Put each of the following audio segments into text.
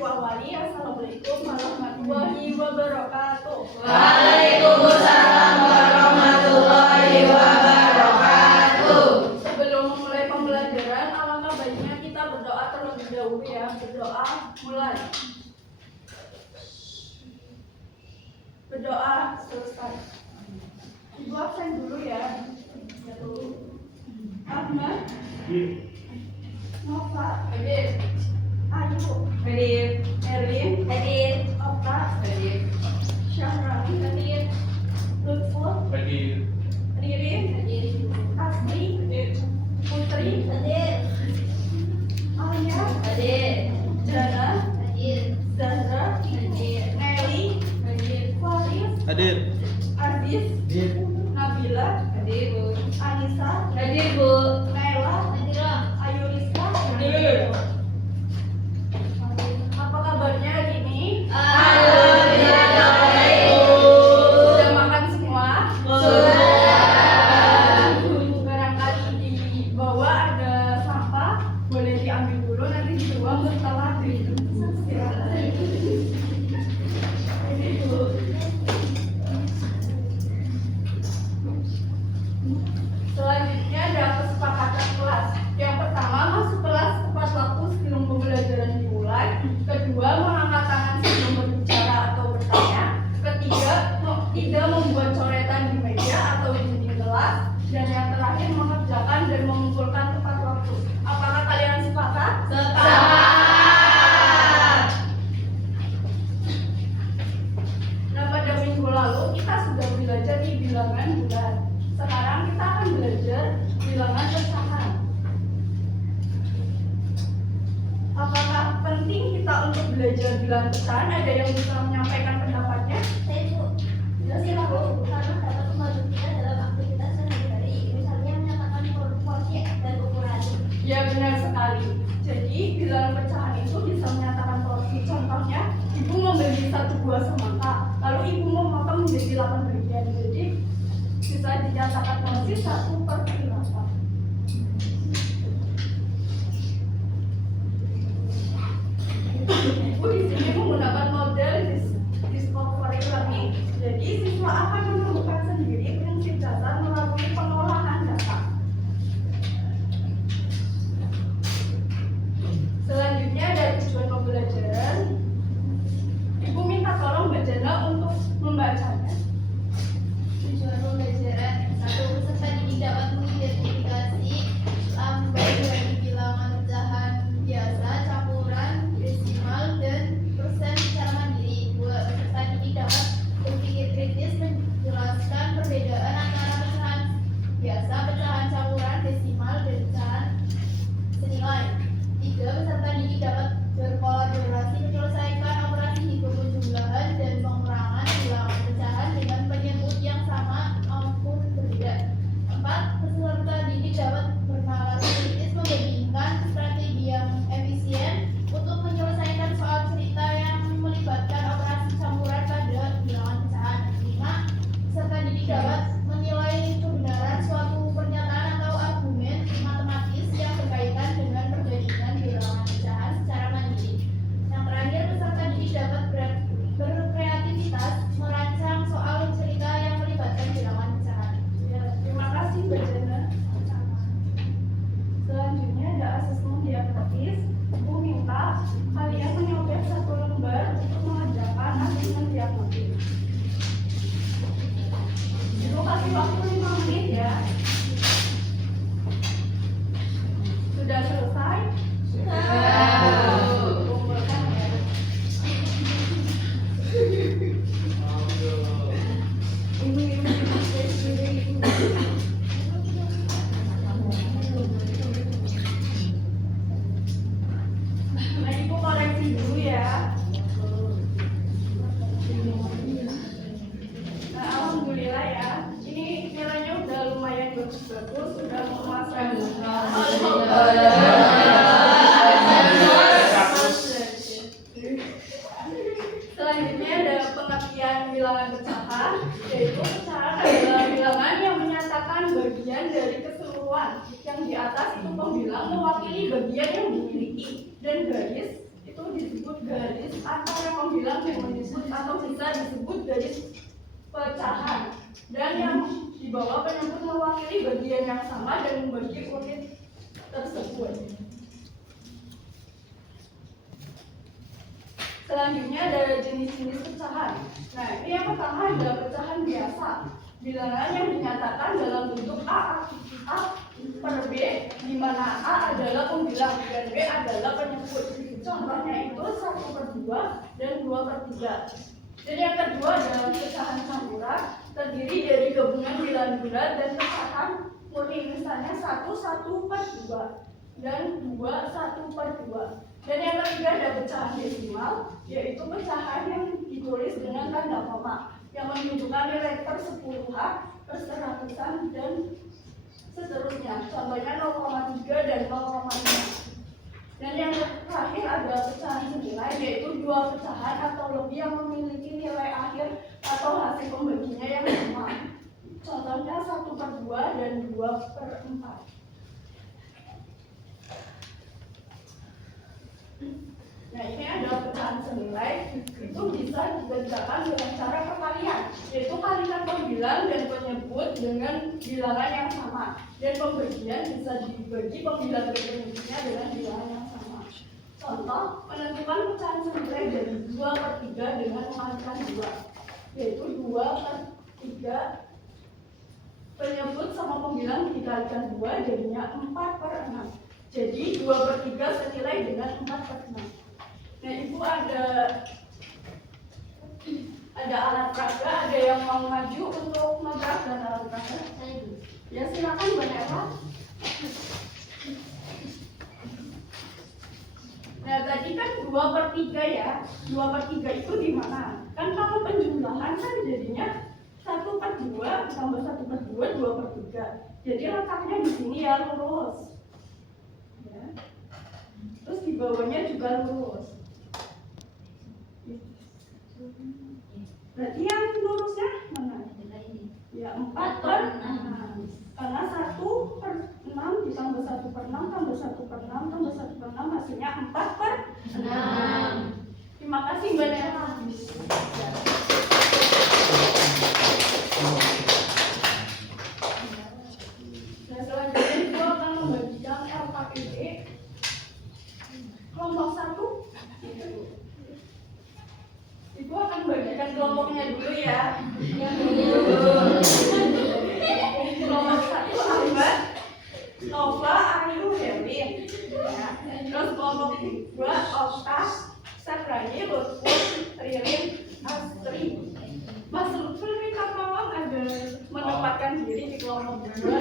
Ibu awali. Assalamualaikum warahmatullahi wabarakatuh. Waalaikumsalam warahmatullahi wabarakatuh. Sebelum memulai pembelajaran, alangkah baiknya kita berdoa terlebih dahulu ya. Berdoa mulai. Berdoa selesai. Ibu absen dulu ya. Ahmad, Nova, Hadir. Ayu, Hadir. Erlin, Hadir. Oka, Hadir. Syahrawi, Hadir. Lutful, Hadir. Ririn, Hadir. Asri, Putri, Hadir. Alia, Hadir. Jana, Hadir. Zahra, Hadir. Nelly, Hadir. Faris, Hadir. Aziz, Nabila, Hadir, Bu. Anissa, Hadir, Bu. Naila, Hadir. Ayu Rizka. Hadir. Apa kabarnya hari ini? Alhamdulillah. Sudah makan semua? Sudah. Barangkali di bawah ada sampah, boleh diambil dulu, nanti dibuang setelah istirahat. Ini dulu. Selanjutnya ada kesepakatan kelas. Yang pertama, masuk kelas tepat waktu sebelum pembelajaran dimulai. Kedua, mengangkat tangan sebelum berbicara atau bertanya. Ketiga, tidak membuat coretan di meja atau di dinding kelas. Dan yang terakhir, mengerjakan dan mengumpulkan tepat waktu. Apakah kalian sepakat? Sepakat. Nah, pada minggu lalu kita sudah belajar di bilangan bulan. Sekarang kita akan belajar bilangan pecahan. Apakah penting kita untuk belajar bilangan pecahan? Ada yang bisa menyampaikan pendapatnya? Saya itu silakan karena dapat membantu kita dalam aktivitas sehari-hari, misalnya menyatakan porsi dan ukuran. Ya, benar sekali. Jadi bilangan pecahan itu bisa menyatakan porsi. Contohnya, ibu membeli satu buah semangka, lalu ibu memotong menjadi 8 bagian. Jadi bisa dinyatakan porsi 1/8. Ibu di sini menggunakan model discovery learning. Jadi siswa akan menemukan sendiri prinsip dasar melalui pengolahan data. Selanjutnya ada tujuan pembelajaran. Ibu minta tolong Mbak Jana untuk membacanya. Tujuan pembelajaran 1. Peserta didik dapat mengidentifikasi lambang dari bilangan pecahan biasa, campuran, desimal, dan persen secara mandiri. 2. Peserta didik dapat berpikir kritis menjelaskan perbedaan antara pecahan biasa, pecahan campuran, desimal, dan pecahan senilai. 3. Peserta didik dapat berkolaborasi menyelesaikan operasi hitung penjumlahan dan pengurangan bilangan pecahan dengan penyebut yang sama maupun berbeda. 4. Peserta didik dapat bernalar kritis membandingkan strategi yang efisien untuk menyelesaikan soal cerita yang melibatkan operasi campuran pada bilangan pecahan. 5. Peserta didik dapat menilai kebenaran suatu pernyataan atau argumen matematis yang berkaitan dengan perbandingan bilangan pecahan secara mandiri. Yang terakhir, peserta didik dapat berkreativitas merancang soal cerita yang melibatkan bilangan pecahan. Ya, terima kasih Mbak Jana. Selanjutnya ada asesmen diagnostis. Ibu minta kalian menyobek satu lembar untuk mengerjakan asesmen diagnostis. Ibu kasih waktu 5 menit ya. Sudah selesai? Kumpulkan ya. Nah, ibu koreksi dulu ya. Nah, alhamdulillah ya. Ini nilainya udah lumayan bagus-bagus, sudah memuaskan. Selanjutnya ada pengertian bilangan pecahan, yaitu pecahan adalah bilangan yang menyatakan bagian dari keseluruhan. Yang di atas itu pembilang mewakili bagian yang dimiliki, dan garis itu disebut garis pembilang yang menyebut atau bisa disebut garis pecahan, dan yang di bawah penyebut mewakili bagian yang sama dan membagi unit tersebut. Selanjutnya ada jenis-jenis pecahan. Nah, ini yang pertama adalah pecahan biasa. Bilangan yang dinyatakan dalam bentuk A per B, di mana A adalah pembilang dan B adalah penyebut. Contohnya itu 1/2 dan 2/3. Dan yang kedua adalah pecahan campuran, terdiri dari gabungan bilangan bulat dan pecahan murni, misalnya 1/2 dan 2/2. Dan yang ketiga ada pecahan desimal, yaitu pecahan yang ditulis dengan tanda koma yang menunjukkan nilai persepuluhan, perseratusan, dan seterusnya. Contohnya 0,3 dan 0,5. Dan yang terakhir ada pecahan senilai, yaitu dua pecahan atau lebih yang memiliki nilai akhir atau hasil pembaginya yang sama. Contohnya 1/2 dan 2/4. Nah, ini ada pecahan senilai, itu bisa dikerjakan dengan cara perkalian, yaitu kalikan pembilang dan penyebut dengan bilangan yang sama, dan pembagian bisa dibagi pembilang dan penyebutnya dengan bilangan yang sama. Contoh, menentukan pecahan senilai dari 2/3 dengan mengalikan 2, yaitu 2/3 penyebut sama pembilang dikalikan 2 jadinya 4/6. Jadi 2/3 senilai dengan 4/6. Nah, ibu ada alat peraga, ada yang mau maju untuk memperagakan alat peraga? Ya, silakan Mbak Ella. Nah, tadi kan 2/3 ya. 2/3 itu di mana? Kan kalau penjumlahan kan jadinya 1/2 tambah 1/2 2/3. Jadi letaknya di sini ya, lurus. Ya. Terus di bawahnya juga lurus. Berarti yang lurusnya mana? Ya, 4/6. Karena 1/6 ditambah 1/6 tambah 1/6 tambah 1/6 hasilnya 4/6. Terima kasih Mbak Nela. Nah, selanjutnya itu akan membagikan LKPD kelompok 1. Ibu akan bagikan kelompoknya dulu ya. Kelompok 1 Ahmad, Nova, Ayu, Herwin. Ya. Terus kelompok 2 Okta, Sakrani, Lutful, Ririn, Astri. Mas Lutful minta tolong ada menempatkan diri di kelompok 2.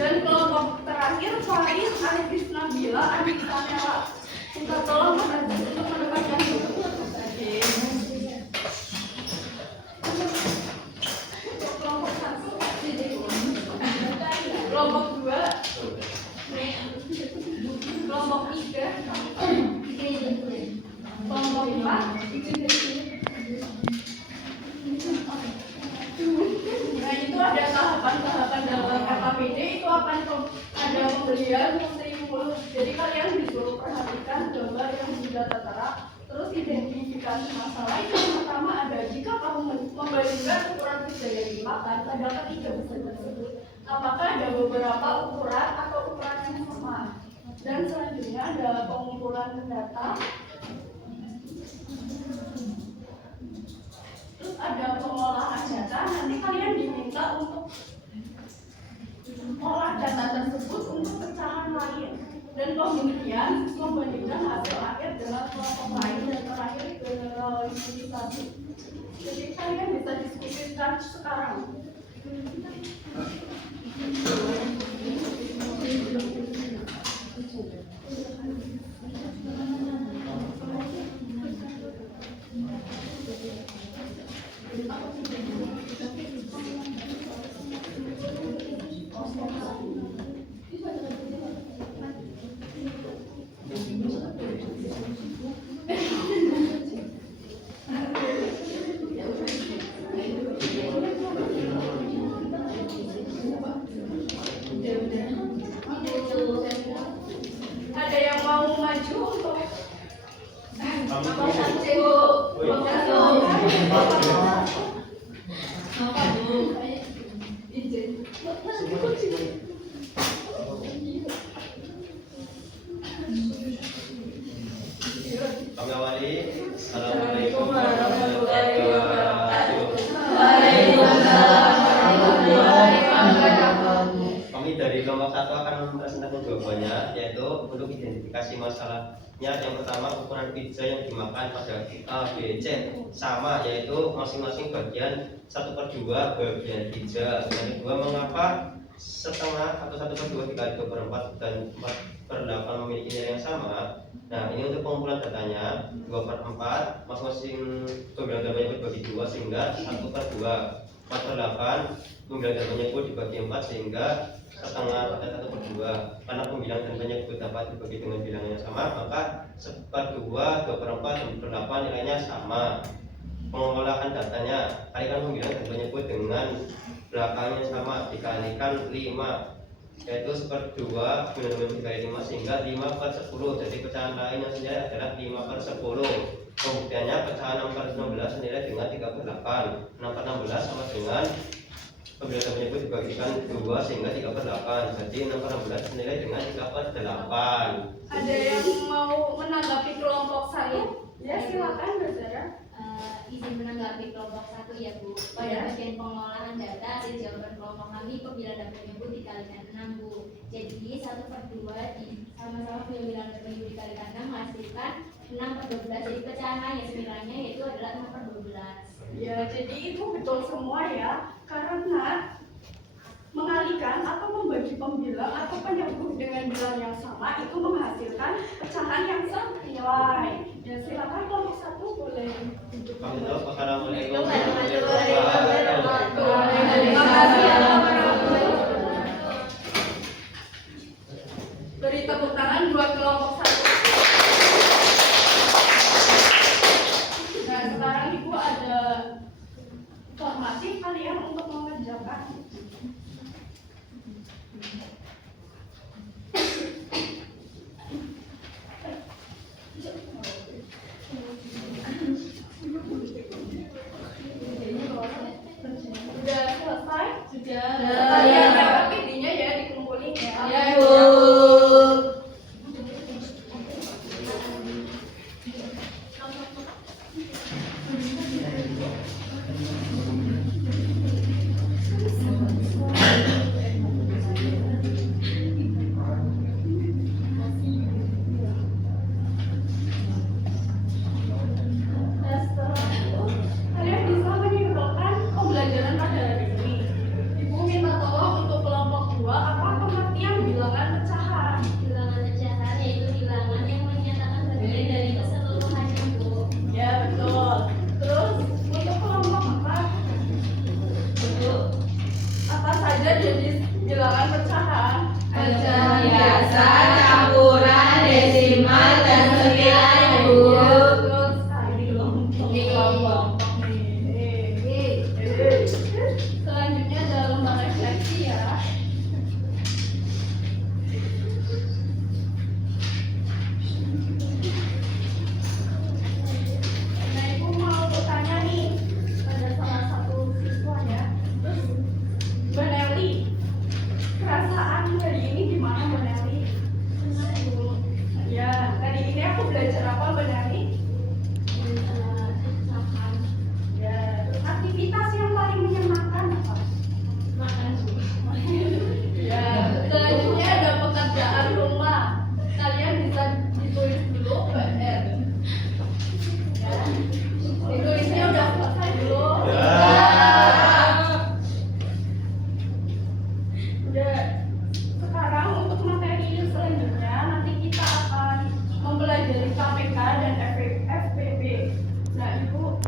Dan kelompok terakhir Farid, Arifis Nabila, Anissa Nela. Minta tolong Mas Aziz untuk mendapatkan kelompok 1, kelompok 2, kelompok 3, kelompok 4. Nah, itu ada tahapan-tahapan dalam KKPD. Itu akan ada pembelian stimulus. Jadi kalian disuruh perhatikan gambar yang sudah tertera, terus identifikasi masalah. Itu yang pertama ada, jika kamu membandingkan ukuran pizza yang dimakan pada ketiga pesan tersebut, apakah ada beberapa ukuran atau ukuran yang sama? Dan selanjutnya ada pengumpulan data. Terus ada pengolahan data. Nanti kalian diminta untuk olah data tersebut untuk pecahan lain, dan kemudian membandingkan hasil akhir dengan kelompok lain, dan terakhir generalisasi. Jadi kalian bisa diskusikan sekarang. Ada yang mau maju untuk Kami awali. Assalamualaikum warahmatullahi wabarakatuh. Kami dari kelompok 1 akan mempresentasikan jawabannya, yaitu untuk identifikasi masalahnya. Yang pertama, ukuran pizza yang dimakan pada A, B, C sama, yaitu masing-masing bagian 1/2 bagian pizza. Yang kedua, mengapa setengah atau 1/2 dikali 2/4 dan 4/8 memiliki nilai yang sama. Nah, ini untuk pengumpulan datanya 2/4 masing-masing pembilang jawabannya dibagi 2 sehingga 1/2. 4/8 pembilang jawabannya dibagi 4 sehingga setengah pada 1/2. Karena pembilang dan banyak dapat dibagi dengan bilangan yang sama, maka 1/2, 2/4 dan 1/8 nilainya sama. Pengolahan datanya, kalikan pembilang dan banyak dengan belakangnya sama, dikalikan 5, yaitu 1/2 dikali 5 sehingga 5/10. Jadi pecahan lain yang senilai adalah 5/10. Pembuktiannya pecahan 6/16 senilai dengan 3/8. 6/16 sama dengan pembilang menyebut dibagikan 2 sehingga 3/8. Jadi 6/16 senilai dengan 3/8. ada yang mau menanggapi kelompok 1? Ya, silakan Bu Zara. Izin menanggapi kelompok 1 ya Bu. Pada bagian pengolahan data dari jawaban kelompok kami pembilang dan penyebut dikalikan 6 Bu. Jadi 1/2 sama-sama pembilang dan penyebut dikalikan 6 menghasilkan 6/12. Jadi pecahan lain semilanya yaitu adalah 6/12. Ya, jadi itu betul semua ya. Karena mengalihkan atau membagi pembilang atau penyebut dengan bilang yang sama itu menghasilkan pecahan yang senilai. Ya, silakan kelompok 1 boleh. Kami tahu. Assalamualaikum Warahmatullahi wabarakatuh. Terima kasih ya, beri tepuk tangan buat kelompok 1. Nah, sekarang Ibu ada informatif kalian untuk mengerjakan. Sudah selesai? Sudah. Kalian dapat PD-nya ya, dikumpulin ya. Ya, Bu. Nah, setelah itu kalian bisa menyimpulkan pembelajaran pada hari ini. Ibu minta tolong untuk kelompok 2 apa pengertian bilangan pecahan. Bilangan pecahan yaitu bilangan yang menyatakan bagian dari keseluruhannya Bu. Ya, betul. Terus untuk kelompok 4 apa saja jenis bilangan pecahan? Pecahan biasa, campuran, desimal, dan senilai Bu. Terus tadi Di kelompok.